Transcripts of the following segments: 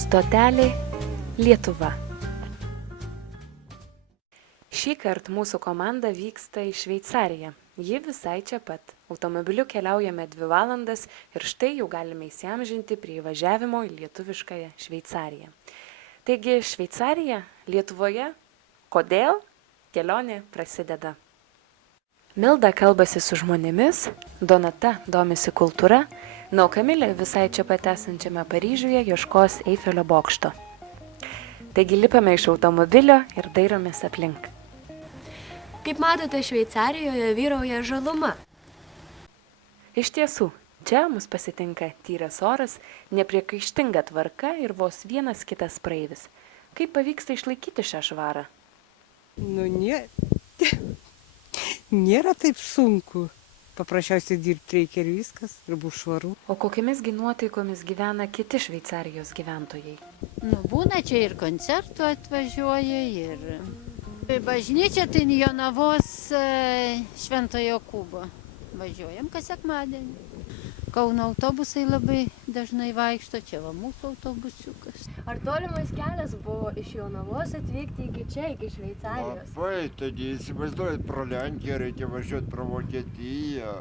Stotelė Lietuva. Šįkart mūsų komanda vyksta į Šveicariją. Ji visai čia pat. Automobiliu keliaujame 2 valandas ir štai jau galime įsiamžinti prie įvažiavimo į lietuviškąją Šveicariją. Taigi Šveicarija Lietuvoje. Kodėl? Kelionė prasideda. Milda kalbasi su žmonėmis, Donata domisi kultūra, na o Kamilė visai čia pat esančiame Paryžiuje ieškos Eifelio bokšto. Taigi lipame iš automobilio ir dairomės aplink. Kaip matote, Šveicarijoje vyrauja žaluma. Iš tiesų, čia mus pasitinka tyras oras, nepriekaištinga tvarka ir vos vienas kitas praeivis. Kaip pavyksta išlaikyti šią švarą? Nėra taip sunku. Paprasčiausiai dirbti reikia ir viskas, ir bus švaru. O kokiamis nuotaikomis gyvena kiti Šveicarijos gyventojai? Būna čia ir koncertų atvažiuoja, ir bažnyčia, tai Jonavos Šventojo Jokūbo. Važiuojam kas sekmadienį. Kauno autobusai labai dažnai vaikšto, čia va mūsų autobusiukas. Ar tolimas kelias buvo iš Jonavos atvykti iki čia, iki Šveicarijos? Labai, taigi įsivaizduojat, pro Lenkiją reikia važiuoti pro Vokietiją,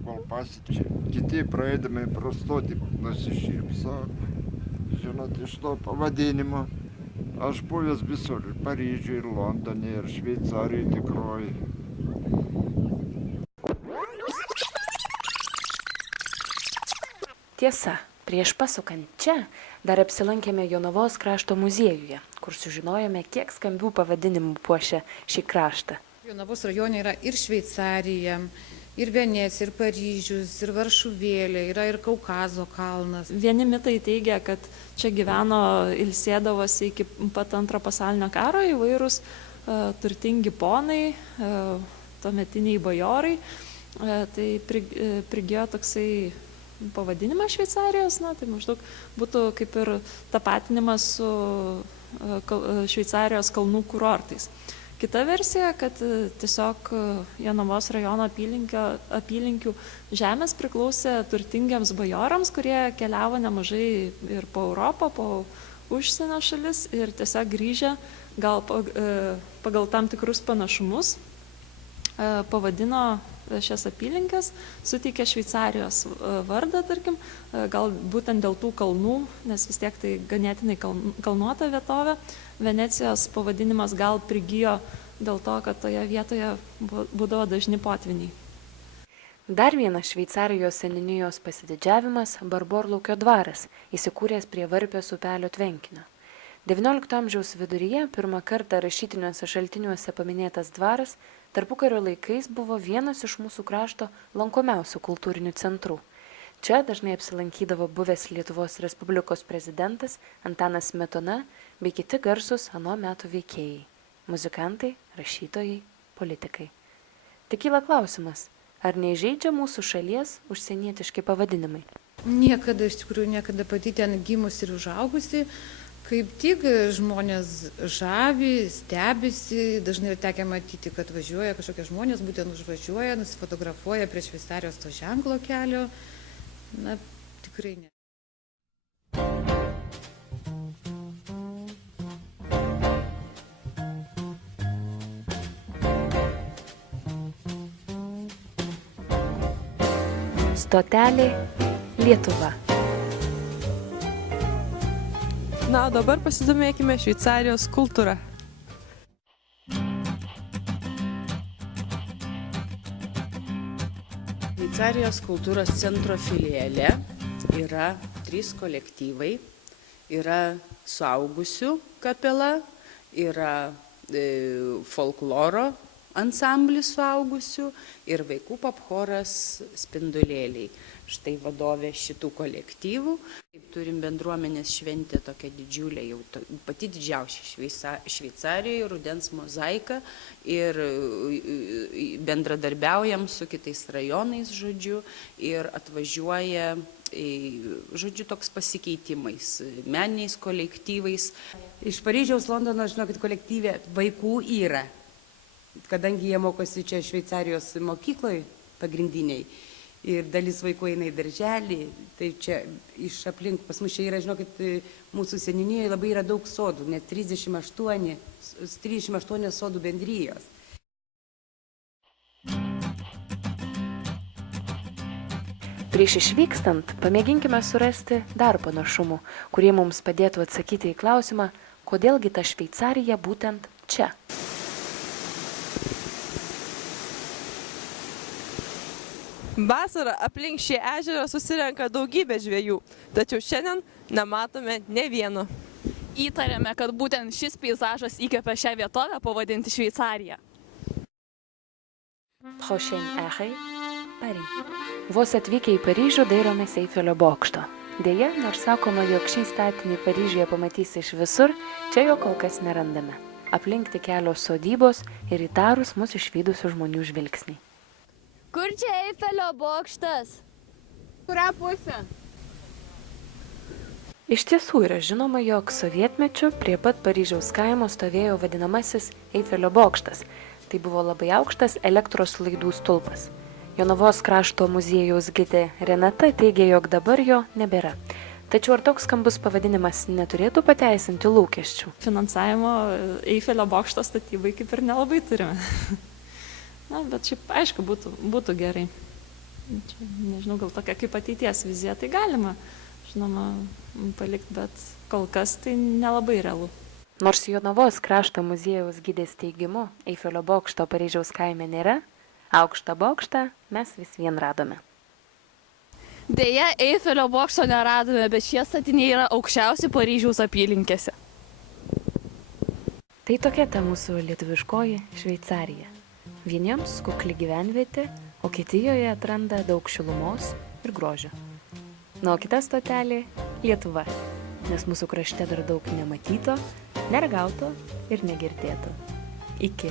kol pasiekti. Kiti praeidami pro stotį nusišypso. Žinot, iš to pavadinimo. Aš buvęs visur, ir Paryžiuje, ir Londone, ir Šveicarijoje tikroji. Tiesa, prieš pasukant čia dar apsilankėme Jonavos krašto muziejuje, kur sužinojome, kiek skambių pavadinimų puošia šį kraštą. Jonavos rajone yra ir Šveicarija, ir Venecija, ir Paryžius, ir Varšuvėlė, yra ir Kaukazo kalnas. Vieni mitai teigia, kad čia gyveno, ilsėdavosi iki pat Antro pasaulinio karo įvairūs turtingi ponai, tuometiniai bajorai. Tai prigijo toksai pavadinimas Šveicarijos, tai maždaug būtų kaip ir tapatinimas su Šveicarijos kalnų kurortais. Kita versija, kad tiesiog Jonavos rajono apylinkių žemės priklausė turtingiams bajorams, kurie keliavo nemažai ir po Europą, po užsienio šalis ir tiesiog grįžę gal pagal tam tikrus panašumus pavadino šias apylinkes, suteikė Šveicarijos vardą, tarkim, gal būtent dėl tų kalnų, nes vis tiek tai ganėtinai kalnuota vietovė. Venecijos pavadinimas gal prigijo dėl to, kad toje vietoje būdavo dažni potviniai. Dar vienas Šveicarijos seniūnijos pasididžiavimas – Barborlaukio dvaras, įsikūręs prie Varpės upelio tvenkinio. XIX amžiaus viduryje pirmą kartą rašytiniuose šaltiniuose paminėtas dvaras tarpukario laikais buvo vienas iš mūsų krašto lankomiausių kultūrinių centrų. Čia dažnai apsilankydavo buvęs Lietuvos Respublikos prezidentas Antanas Smetona bei kiti garsūs ano meto veikėjai – muzikantai, rašytojai, politikai. Tik kyla klausimas, ar neįžeidžia mūsų šalies užsienietiški pavadinimai? Niekada, iš tikrųjų, niekada pati ten gimusi ir užaugusi. Kaip tik žmonės žavi, stebisi, dažnai ir tekia matyti, kad važiuoja kažkokie žmonės, būtent užvažiuoja, nusifotografuoja prie Šveicarijos to ženklo kelio. Na, tikrai ne. Stotelė Lietuva. Na, o dabar pasidomėkime Šveicarijos kultūra. Šveicarijos kultūros centro filiale yra 3 kolektyvai. Yra suaugusių kapela, yra folkloro ansamblis suaugusių ir vaikų popchoras Spindulėliai. Štai vadovė šitų kolektyvų. Turim bendruomenės šventę tokia didžiulė, jau pati didžiausia Šveicarijoje, rudens mozaika, ir bendradarbiaujam su kitais rajonais, žodžiu, ir atvažiuoja, žodžiu, toks pasikeitimais, meniniais kolektyvais. Iš Paryžiaus, Londono, žinokit, kolektyvė vaikų kadangi jie mokosi čia Šveicarijos mokykloje pagrindiniai. ir dalis vaikų eina į darželį. Tai čia iš aplink, pas mus čia yra, žinokit, mūsų seniūnijoje labai yra daug sodų, net 38 sodų bendrijos. Prieš išvykstant, pamėginkime surasti dar panašumų, kurie mums padėtų atsakyti į klausimą, kodėlgi ta Šveicarija būtent čia. Vasarą aplink šį ežerą susirenka daugybė žvejų, tačiau šiandien nematome ne vieno. Įtarėme, kad būtent šis peizažas įkvėpė šią vietovę pavadinti Šveicariją. Prochaine arrêt, Paris. Vos atvykę į Paryžių dairomės Eifelio bokšto. Deja, nors sakoma, jog šį statinį Paryžiuje pamatysi iš visur, čia jo kol kas nerandame. Aplink tik kelios sodybos ir įtarus mus išvydusių žmonių žvilgsniai. Kur čia Eifelio bokštas? Kurią pusę? Iš tiesų yra žinoma, jog sovietmečiu prie pat Paryžiaus kaimo stovėjo vadinamasis Eifelio bokštas. Tai buvo labai aukštas elektros laidų stulpas. Jonavos krašto muziejaus gidė Renata teigia, jog dabar jo nebėra. Tačiau ar toks skambus pavadinimas neturėtų pateisinti lūkesčių? Finansavimo Eifelio bokšto statybai kaip ir nelabai turime. Na, bet šiaip aišku, būtų gerai. Čia, nežinau, gal tokia kaip ateities vizija, tai galima, žinoma, palikti, bet kol kas tai nelabai realu. Nors Jonavos krašto muziejaus gidės teigimu Eifelio bokšto Paryžiaus kaime nėra, aukštą bokštą mes vis vien radome. Deja, Eifelio bokšto neradome, bet šie statiniai yra aukščiausi Paryžiaus apylinkėse. Tai tokia ta mūsų lietuviškoji Šveicarija. Vieniems kukli gyvenvietė, o kiti joje atranda daug šilumos ir grožio. Na, o kita stotelė – Lietuva, nes mūsų krašte dar daug nematyto, neragauto ir negirdėto. Iki.